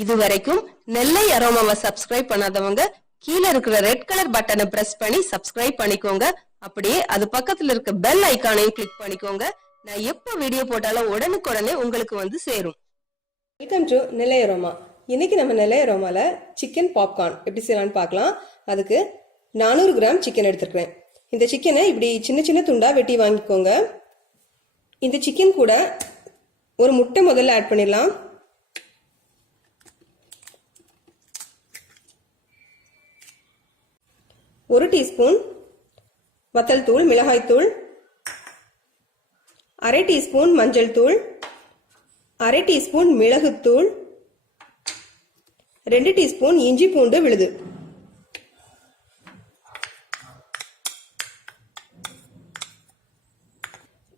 இதுவரைக்கும் நெல்லை அரோமாவை சப்ஸ்கிரைப் பண்ணாதவங்க கீழே இருக்கிற ரெட் கலர் பட்டனை பிரஸ் பண்ணி சப்ஸ்கிரைப் பண்ணிக்கோங்க. அப்படியே அது பக்கத்துல இருக்க பெல் ஐகானையும் கிளிக் பண்ணிக்கோங்க. நான் எப்ப வீடியோ போட்டாலும் உடனுக்குடனே உங்களுக்கு வந்து சேரும். Welcome to Nellai aroma. இன்னைக்கு நம்ம நெல்லை அரோமால சிக்கன் பாப்கார்ன் எப்படி செய்யலாம்னு பார்க்கலாம். அதுக்கு 400 கிராம் சிக்கன் எடுத்துக்கிறேன். இந்த சிக்கனை இப்படி சின்ன சின்ன துண்டா வெட்டி வாங்கிக்கோங்க. இந்த சிக்கன் கூட ஒரு முட்டை முதல்ல ஆட் பண்ணிடலாம். ஒரு டீஸ்பூன் வத்தல் தூள், மிளகாய் தூள், அரை டீஸ்பூன் மஞ்சள் தூள், அரை டீஸ்பூன் மிளகுத்தூள், 2 டீஸ்பூன் இஞ்சி பூண்டு விழுது,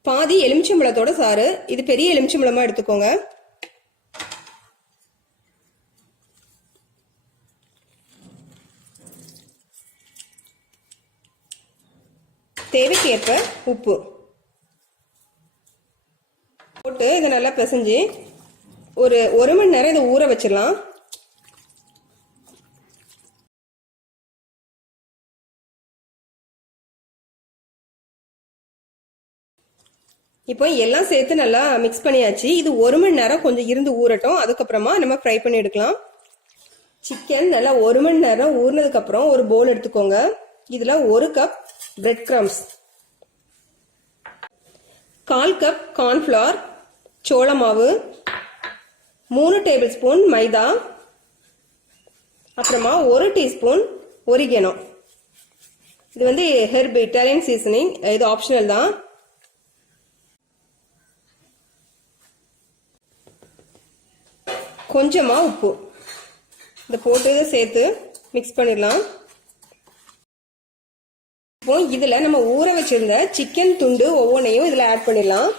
பாதி எலுமிச்சம்பழத்தோட சாறு. இது பெரிய எலுமிச்சம்பழமா எடுத்துக்கோங்க. தேவைக்கேற்ப உப்பு போட்டு இதை நல்லா பிசைஞ்சு ஒரு 1 மணி நேரம் இதை ஊற வச்சிடலாம். இப்போ எல்லாம் சேர்த்து நல்லா மிக்ஸ் பண்ணியாச்சு. இது 1 மணி நேரம் கொஞ்சம் இருந்து ஊறட்டும். அதுக்கப்புறமா நம்ம ஃப்ரை பண்ணி எடுக்கலாம். சிக்கன் நல்லா 1 மணி நேரம் ஊறினதுக்கு அப்புறம் ஒரு பவுல் எடுத்துக்கோங்க. இதுல 1 cup bread crumbs, 1/4 cup cornflour சோள மாவு, 3 டேபிள் ஸ்பூன் மைதா, அப்புறமா 1 டீஸ்பூன் ஒரிகனோ. இது வந்து ஹெர்ப் இட்டாலியன் சீசனிங், இது ஆப்ஷனல் தான். கொஞ்சமா உப்பு இதை போட்டு சேர்த்து மிக்ஸ் பண்ணிடலாம். இப்போ இதுல நம்ம ஊற வச்சிருந்த சிக்கன் துண்டு ஒவ்வொன்றையும் இதுல ஆட் பண்ணிடலாம்.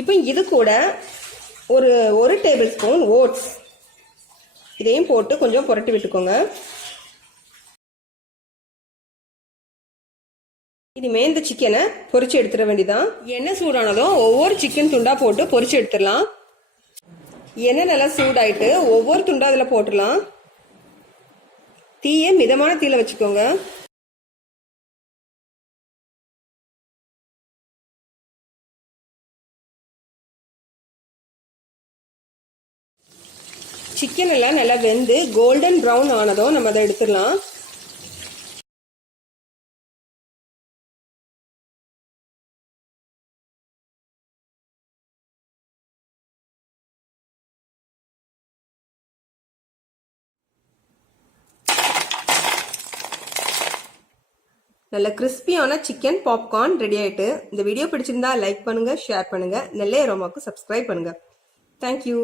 இப்போ இது கூட ஒரு டேபிள் ஸ்பூன் ஓட்ஸ் இதையும் போட்டு கொஞ்சம் புரட்டி விட்டுக்கோங்க. இனிமே இந்த சிக்கனை பொரிச்சு எடுத்துட வேண்டியதான். எண்ணெய் சூடானதும் ஒவ்வொரு சிக்கன் துண்டா போட்டு பொரிச்சு எடுத்துடலாம். எண்ணெய் நல்லா சூடாயிட்டு ஒவ்வொரு துண்டா அதுல போட்டுடலாம். தீயை மிதமான தீயில வச்சுக்கோங்க. சிக்கன் எல்லாம் நல்லா வெந்து கோல்டன் ப்ரௌன் ஆனதும் நம்ம அதை எடுத்துடலாம். நல்ல கிறிஸ்பியான சிக்கன் பாப்கார்ன் ரெடி ஆயிட்டு. இந்த வீடியோ பிடிச்சிருந்தா லைக் பண்ணுங்க, ஷேர் பண்ணுங்க, நெல்லை அரோமாவுக்கு சப்ஸ்கிரைப் பண்ணுங்க. தேங்க்யூ.